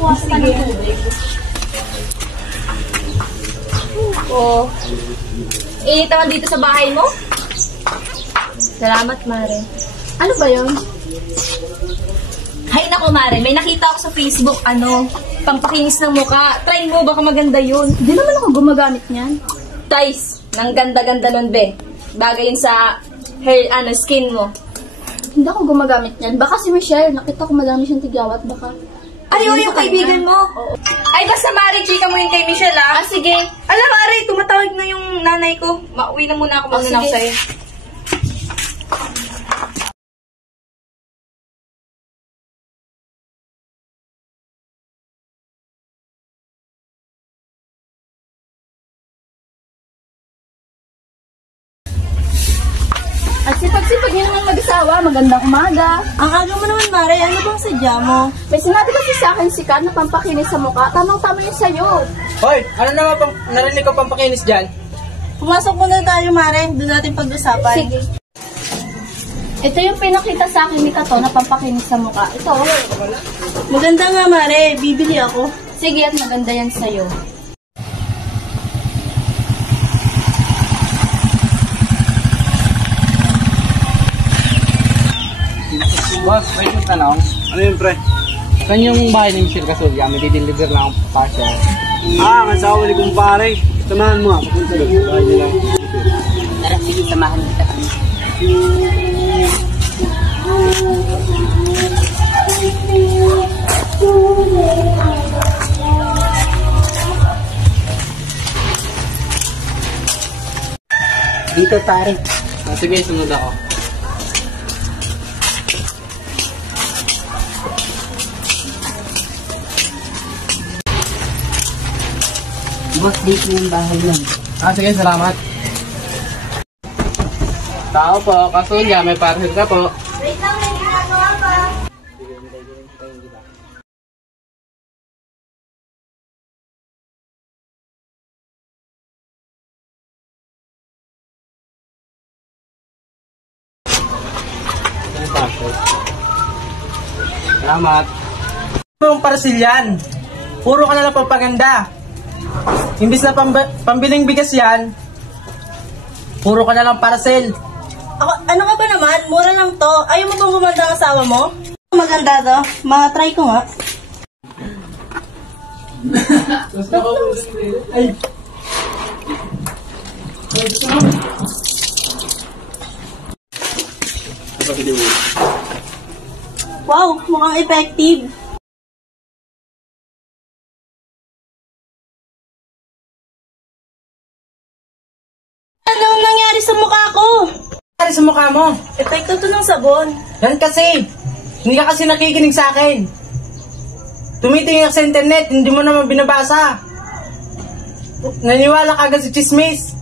kuha ka ng tubig. Oo. Init naman dito sa bahay mo? Salamat, Mare. Ano ba yun? Hay nako, Mare. May nakita ako sa Facebook, pampakinis ng muka. Try mo, baka maganda yun. Hindi naman ako gumagamit niyan. Guys, nang ganda-ganda nun, be. Bagay yun sa hair, skin mo. Hindi ako gumagamit niyan. Baka si Michelle, nakita ko madami siyang tigawat. Baka... Ay, yung kaibigan mo? Oo. Ay, basta Mare, chika mo yun kay Michelle, ah. Sige. Ala, Mare, tumatawag na yung nanay ko. Mauwi na muna ako, muna ako sa'yo. At sipag-sipag niyo naman mag-asawa, magandang umaga. Ang aga mo naman, Mare. Ano bang sadya mo? May sinabi kasi sa akin si Kat na pampakinis sa mukha. Tamang-tama niya sa'yo. Hoy, ano naman narinig ko pampakinis dyan? Pumasok muna tayo, Mare. Doon natin pag-usapan. Sige. Ito yung pinakita sa akin ni Kato na pampakinis sa mukha. Ito. Maganda nga, Mare. Bibili ako. Sige, at maganda yan sa'yo. Boss, may yung tanong. Ano yun, pre? Saan yung bahay ni Michelle Casulga? May dideliver lang ang parcel. Ang asawa ni kumpare. Samahan mo, papunta doon. Bahay nila. Tara, sige, samahan kita kami. Dito, pare. Sige, sunod ako. Boss, dito yung bahay nun. Sige, salamat. Tao po, Casulga, may parcel ka po. Wait lang, may ginagawa pa. Salamat. Yung parcel yan. Puro ka na lang papaganda. Imbis na pambiling bigas yan, puro ka na lang parcel. Ano ka ba naman? Mura lang to. Ayaw mo bang gumanda ang asawa mo? Maganda to. Try ko nga. Ay. Wow, mukhang effective. Anong nangyari sa mukha ko? Ano sa mukha mo? Epekto to ng sabon. Yan kasi. Hindi ka kasi nakikinig sa akin. Tumitingin ka sa internet, hindi mo naman binabasa. Naniwala ka agad sa chismis.